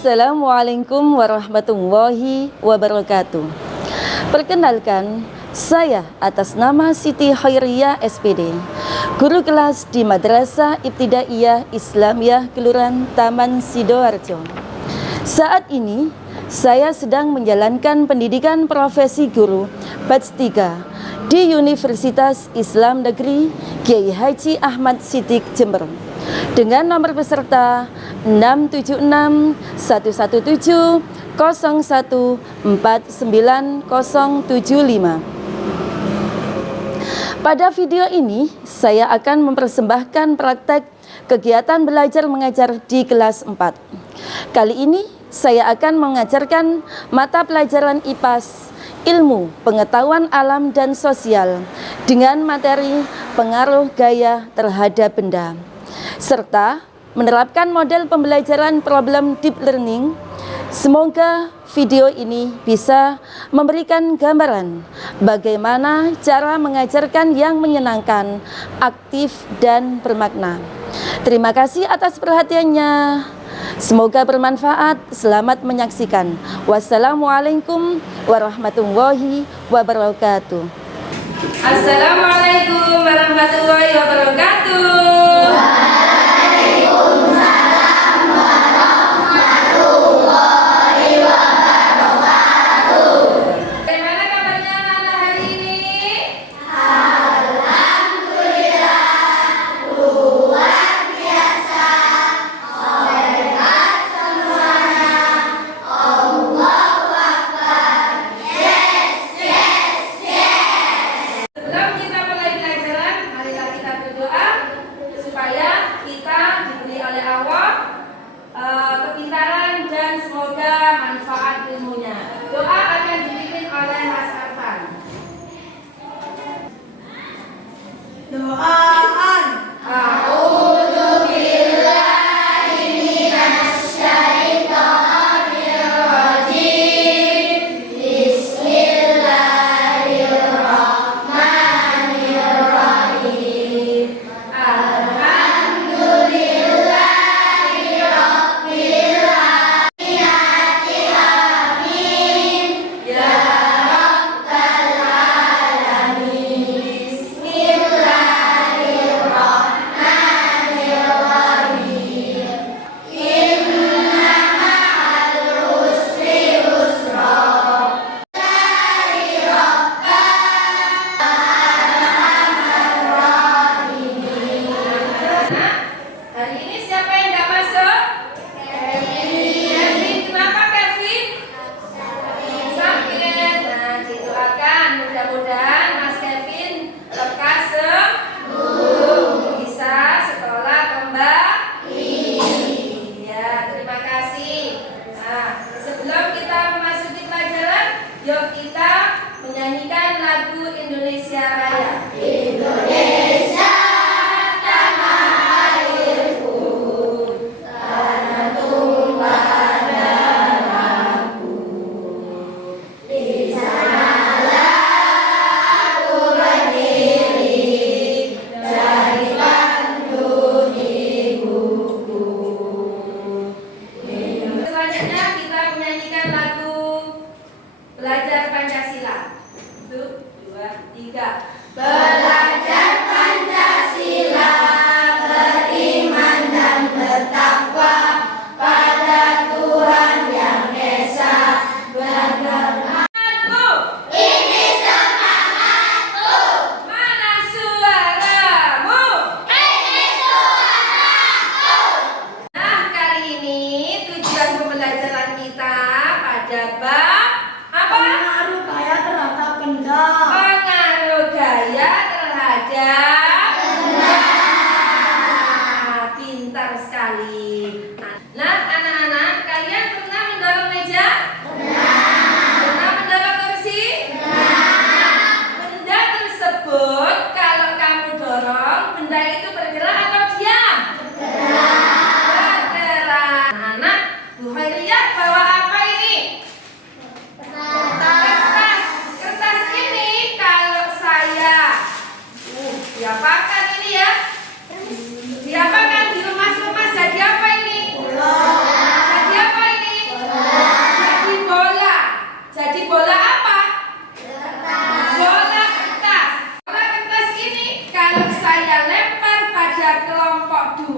Assalamualaikum warahmatullahi wabarakatuh. Perkenalkan, saya atas nama Siti Khairiyah SPD, guru kelas di Madrasah Ibtidaiyah Islamiyah Kelurahan Taman Sidoarjo. Saat ini, saya sedang menjalankan pendidikan profesi guru batch 3 di Universitas Islam Negeri Kiai Haji Ahmad Siddiq Jember dengan nomor peserta 676-117-0149-075. Pada video ini, saya akan mempersembahkan praktek kegiatan belajar mengajar di kelas 4. Kali ini, saya akan mengajarkan mata pelajaran IPAS, Ilmu Pengetahuan Alam dan Sosial, dengan materi pengaruh gaya terhadap benda, serta menerapkan model pembelajaran problem deep learning. Semoga video ini bisa memberikan gambaran bagaimana cara mengajarkan yang menyenangkan, aktif, dan bermakna. Terima kasih atas perhatiannya. Semoga bermanfaat. Selamat menyaksikan. Wassalamualaikum warahmatullahi wabarakatuh. Assalamualaikum warahmatullahi wabarakatuh. Bagaimana kabarnya anak-anak hari ini? Sebelum kita mulai pelajaran, marilah kita berdoa.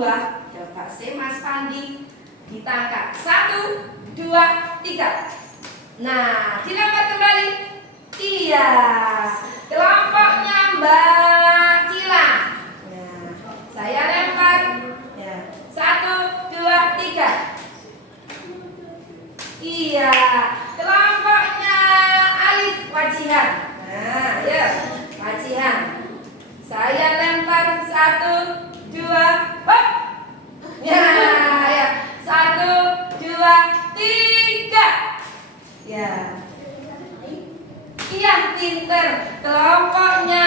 buah. Coba sih Mas Pandi. Kita angkat 1, 2, 3. Nah, dilempar kembali. Iya. Kelompoknya Mbak Cila. Ya. Saya lempar. Ya. 1, 2, 3. Iya. Kelompoknya Alif Wajihan. Nah, ya. Wajihan. Saya lempar 1, 2, hop. Ya, ya. 1, 2, 3. Ya. Iya, pinter. Kelompoknya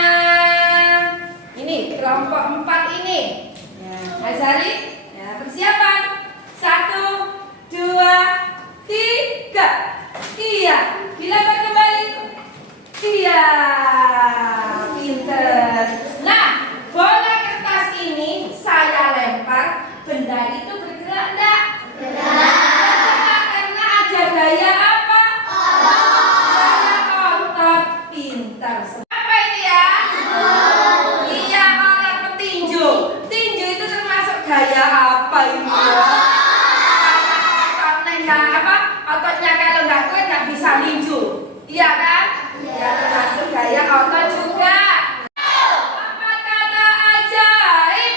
ini, kelompok 4 ini. Ya, Mas Hari, ya, persiapan. 1, 2, 3. Iya, dilempar kembali. Iya, pinter. Nah, bola kertas ini saya lempar, benda itu bergerak enggak? Bergerak. Karena ada gaya apa? Gaya otot. Pintar. Apa ini ya? Iya, otot petinju. Tinju itu termasuk gaya apa ini ya? Ototnya apa? Ototnya kalau nggak kuat nggak bisa ninju. Iya kan? Ya, termasuk gaya otot juga. Apa kata ajaib?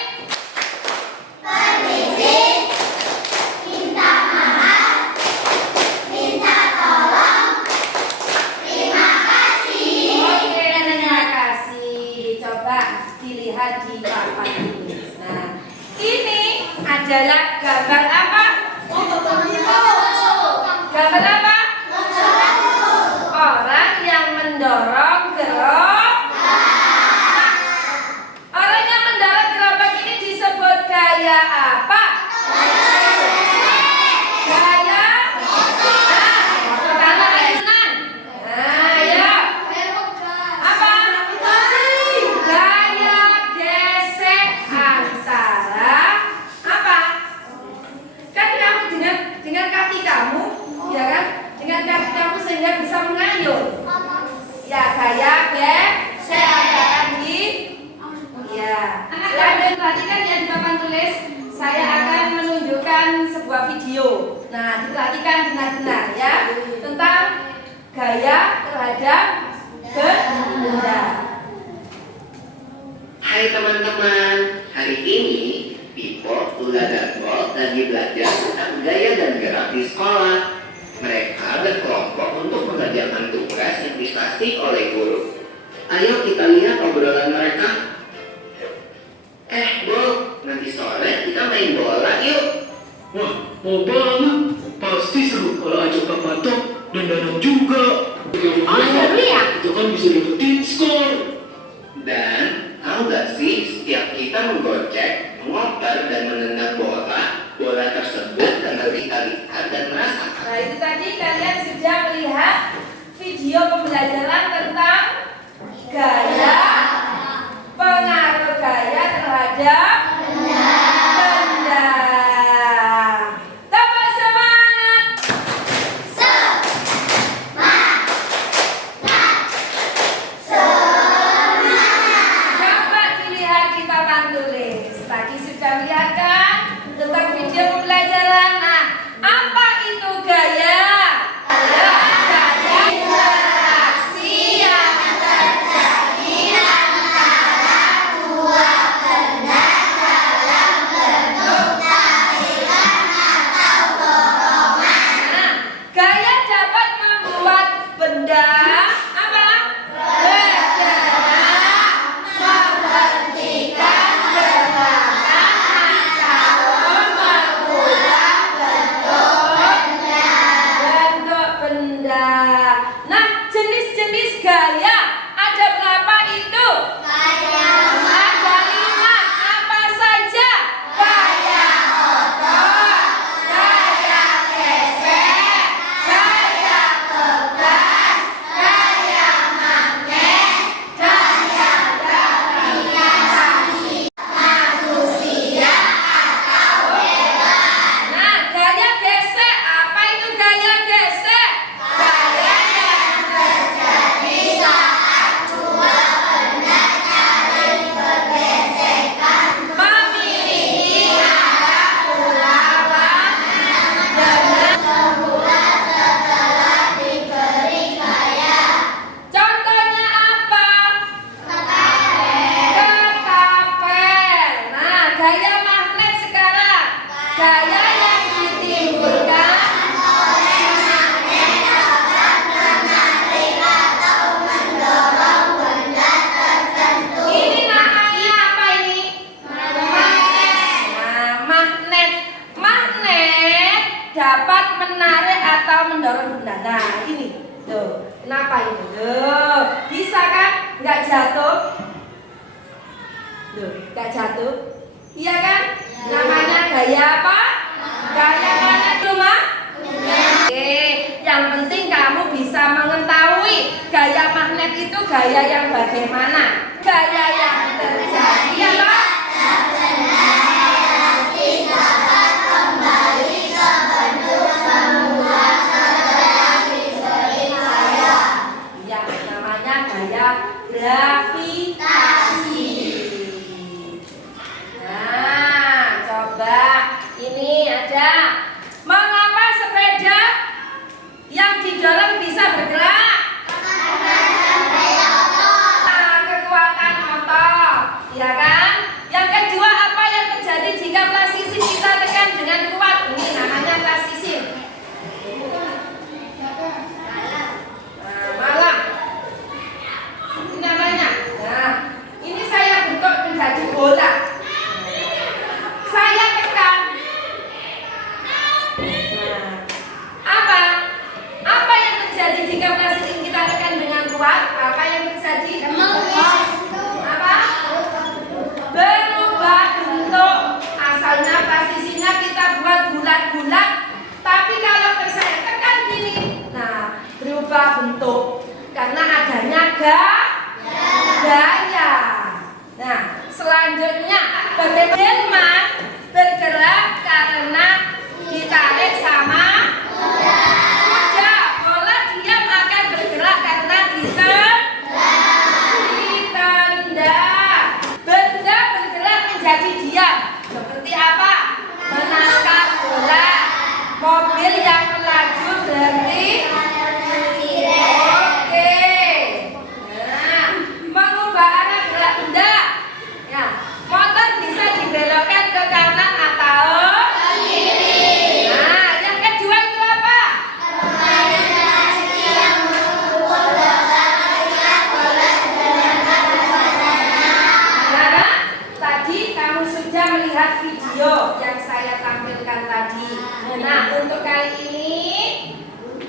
Permisi, minta maaf, minta tolong, terima kasih. Oke, terima kasih. Coba dilihat di papan ini. Nah, ini adalah gambar apa? Gambar apa? Orang yang mendorong gerobak. Orang yang mendorong gerobak ini disebut gaya apa? Gaya. Pertama kali senang. Nah, ya. Apa? Gaya gesek antara apa? Kan kamu dengan kaki kamu, ya kan? Dengan kaki kamu sehingga bisa mengayun. Ya, gaya gesek antara di. Ya. Lanjut, perhatikan ya di papan tulis. Saya akan menunjukkan sebuah video. Nah, diperhatikan benar-benar ya tentang gaya terhadap benda. Hai teman-teman, hari ini Pipo, Lula, dan Bob lagi belajar tentang gaya dan gerak di sekolah. Mereka berkelompok untuk mengerjakan tugas yang dikasih oleh guru. Ayo kita lihat obrolan mereka. Bob, nanti sore kita main bola yuk. Wah, mau banget. Pasti seru kalau ajak Kak Matok dan Danang juga. Seru ya? Itu kan bisa dapetin skor. Dan tahu gak sih, setiap kita menggocek, mengoper, dan menendang bola, bola tersebut akan kita lihat dan merasakan. Nah, itu tadi kalian sudah melihat video pembelajaran tentang gaya, pengaruh gaya terhadap benda. Tepuk semangat. Coba dilihat di papan tulis. Tadi sudah lihat kan tentang video pembelajaran. Nah, apa itu gaya? Gaya interaksi yang terjadi antara dua benda dalam bentuk tarikan atau dorongan. Nah, gaya dapat membuat benda apa? Bergerak, menghentikan gerakan atau memulai Gaya yang ditimbulkan ini namanya apa ini? Nah, magnet. Magnet dapat menarik atau mendorong benda. Nah, ini. Tuh, kenapa ini? Tuh, bisa kan? Nggak jatuh? Tuh, nggak jatuh? Iya kan? Namanya gaya apa? Gaya magnet cuma? Oke, yang penting kamu bisa mengetahui gaya magnet itu gaya yang bagaimana? Gaya yang terjadi apa? Ya, namanya gaya gravitasi. Nah, coba ini ada. Mengapa sepeda yang didorong bisa bergerak? Nah, kekuatan otot, ya kan? Yang kedua, apa yang terjadi jika plastisisi kita tekan dengan kuat? Ini namanya plastisisi. Nah, malah ini namanya. Nah, ini saya bentuk menjadi bola. Saya tekan. Nah, apa yang terjadi jika plastisisi kita tekan dengan kuat? Apa yang terjadi? Apa? Berubah bentuk. Asalnya plastisisinya kita buat bulat-bulat, tapi kalau saya tekan gini, nah berubah bentuk karena adanya gaya. Nah, selanjutnya bagaimana bergerak karena ditarik sama kuda. Bola diam akan bergerak karena ditendang. Benda bergerak menjadi diam. Seperti apa? Menangkap bola. Mobil yang melaju berhenti. Oke. Nah, mengubah arah gerak benda. Ya, motor bisa dibelokkan ke kanan atau ke kiri. Nah, yang kedua itu apa? Nah, tadi kamu sudah melihat video yang saya tampilkan tadi. Nah, untuk kali ini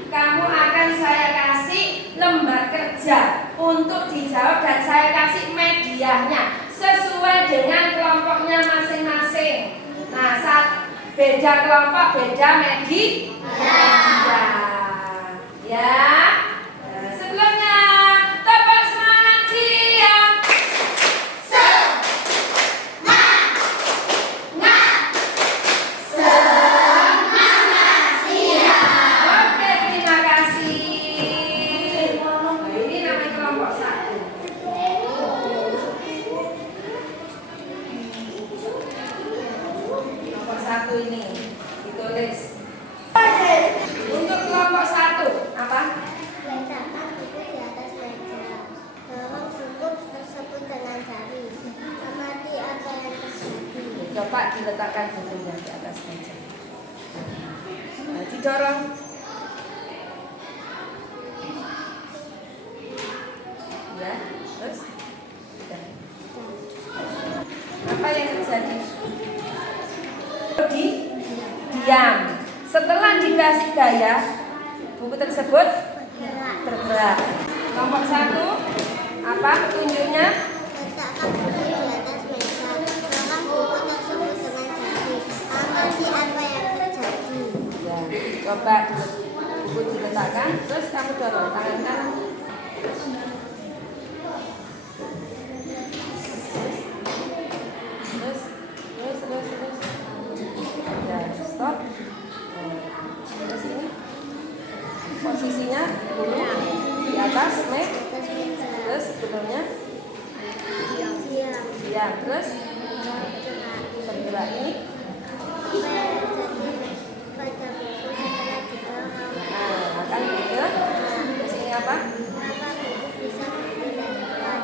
kamu akan saya kasih lembar kerja untuk dijawab dan saya kasih medianya sesuai dengan kelompoknya masing-masing. Nah, saat beda kelompok beda media. Ya. Nah, sebelumnya tepuk semangat siang. Oke, terima kasih. Nah, ini namanya kelompok 1. Kelompok 1 ini ditulis. Untuk kelompok 1 apa? Letakkan buku di atas meja. Dorong buku tersebut dengan jari. Amati apa yang terjadi. Coba diletakkan bukunya di atas meja. Nah, didorong. Ya, terus. Sudah. Apa yang terjadi? Diam. Setelah dikasih gaya, buku tersebut bergerak. Kelompok 1 apa petunjuknya? Letakkan buku di atas meja. Dorong buku tersebut dengan jari. Amati apa yang terjadi. Ya, coba buku diletakkan, terus kamu dorong tangan kanan. Terus. Ya, stop. Terus ini posisinya dulu di atas meja. Terus sebelumnya Diam. ya, terus bergerak ini. Pada buku setelah didorong. Nah, akan gitu. Terus ini apa? Maka buku bisa diletakkan.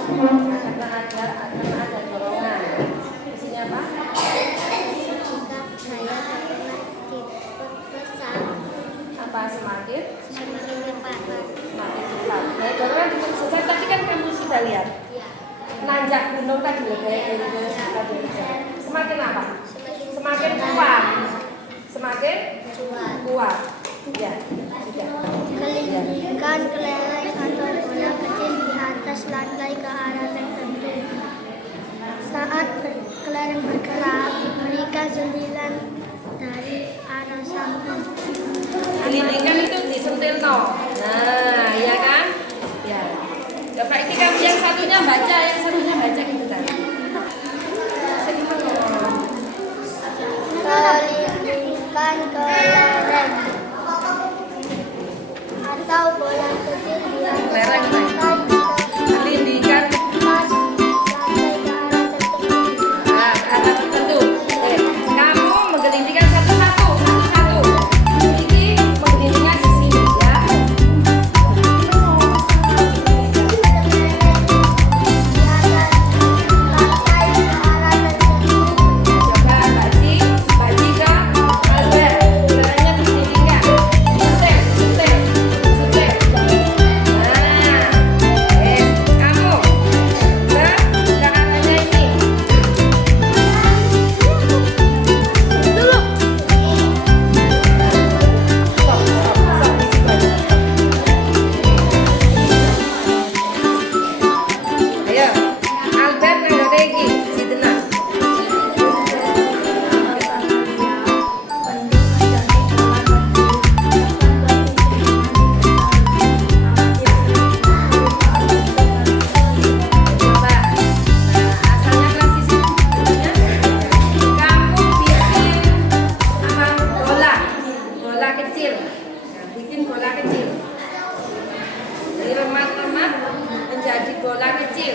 Karena ada Karena ada dorongan. Terus ini apa? apa? Semakin kuat. Semakin kuat. Ya, sudah. Kelilingkan kelereng atau bola kecil di atas lantai ke arah tertentu. Saat kelereng bergerak, berikan sentilan dari arah samping. Kelilingkan itu disentil no. Nah, iya kan? Ya. Coba ini kamu yang satunya baca gitu kan. Kelilingkan kelereng atau bola kecil di atas Kelereng, lantai Kelilingkan atas lantai ke arah tertentu. nah, ke arah tertentu. Kamu menggelindingkan satu-satu. Ini menggelindingkan di sini ya. Coba baji ke Albert. Caranya digelindingkan. Setir. Nah, kamu ke arahnya ini. Ayo, Albert nang iki, si tenang. Coba. Nah, asalnya kelas di sini. Kamu bikin bola kecil. Nah, bikin bola kecil. Dari lemat-lemat menjadi bola kecil.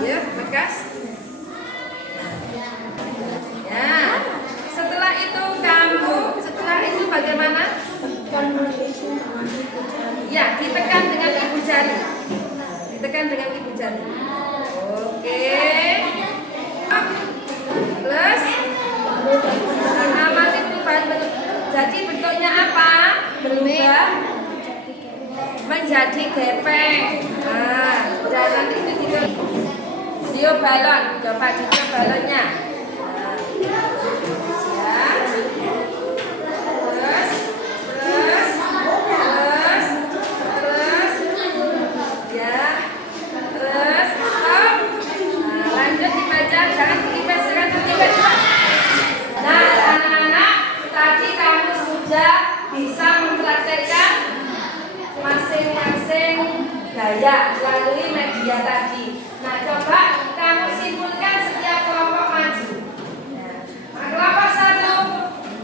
Ya, bekas. Ya. Setelah itu bagaimana? Ya, ditekan dengan ibu jari. Oke. Plus amati perubahan bentuk. Jadi bentuknya apa? Berubah menjadi gepeng. Nah, udah nanti itu video balon. Coba video balonnya. Ya. Terus. Ya. Terus. Stop. Nah, lanjut dibaca. Jangan dikipes. Nah, anak-anak, tadi kamu sudah bisa mempraktekkan masing-masing gaya melalui media tadi. Nah, coba kamu simpulkan setiap kelompok maju. Nah, kelompok satu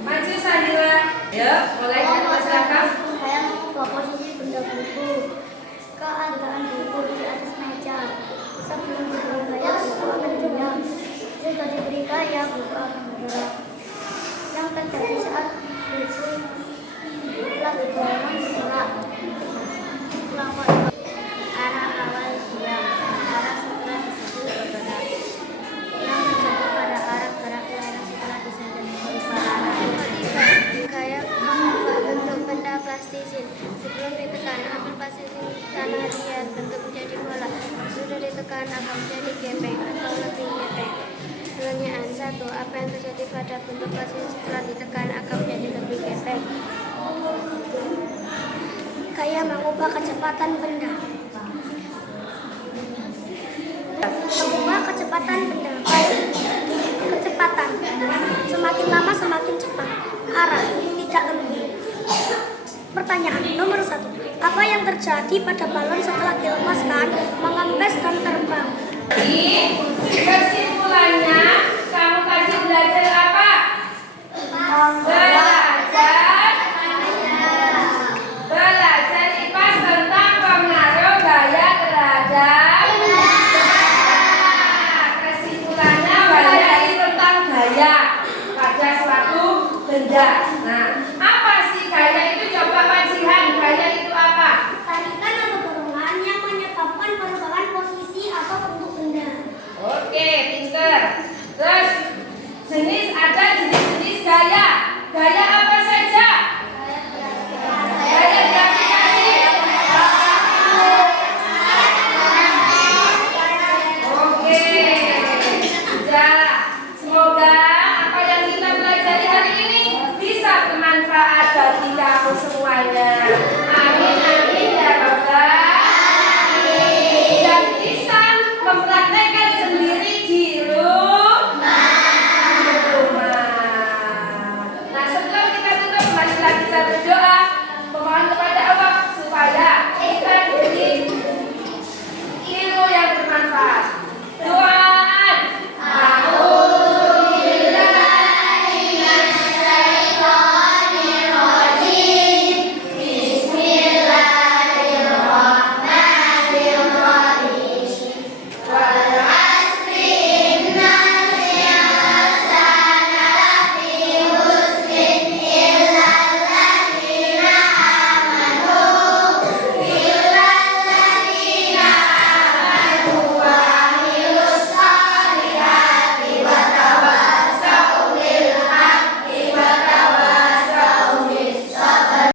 maju Sahila. Ya, mulai dari masyarakat. Saya mengubah posisi benda buku. Keadaan buku di atas meja. Sebelum diberi gaya, buku akan diam. Setelah diberi gaya, buku akan bergerak. Yang terjadi saat buku lagi bergerak bergerak. Kelompok arah awal diam, arah setelah disebut bergerak. Yang terjadi pada arah gerak kelereng setelah disebut berubah arah. Gaya mengubah bentuk benda plastisin. Sebelum ditekan, ambil plastisin tanah liat, bentuk menjadi bola. Sudah ditekan akan menjadi gepeng atau lebih gepeng. Pertanyaan 1. Apa yang terjadi pada bentuk plastisin setelah ditekan akan menjadi lebih gepeng? Gaya mengubah kecepatan benda. Mengubah kecepatan benda. Kecepatan. Semakin lama semakin cepat. Arah tidak tentu. Pertanyaan nomor 1. Apa yang terjadi pada balon setelah dilepaskan, mengempes dan terbang? Jadi, kesimpulannya kamu tadi belajar apa? Belajar IPA tentang pengaruh gaya terhadap kesimpulannya belajar tentang gaya pada suatu benda.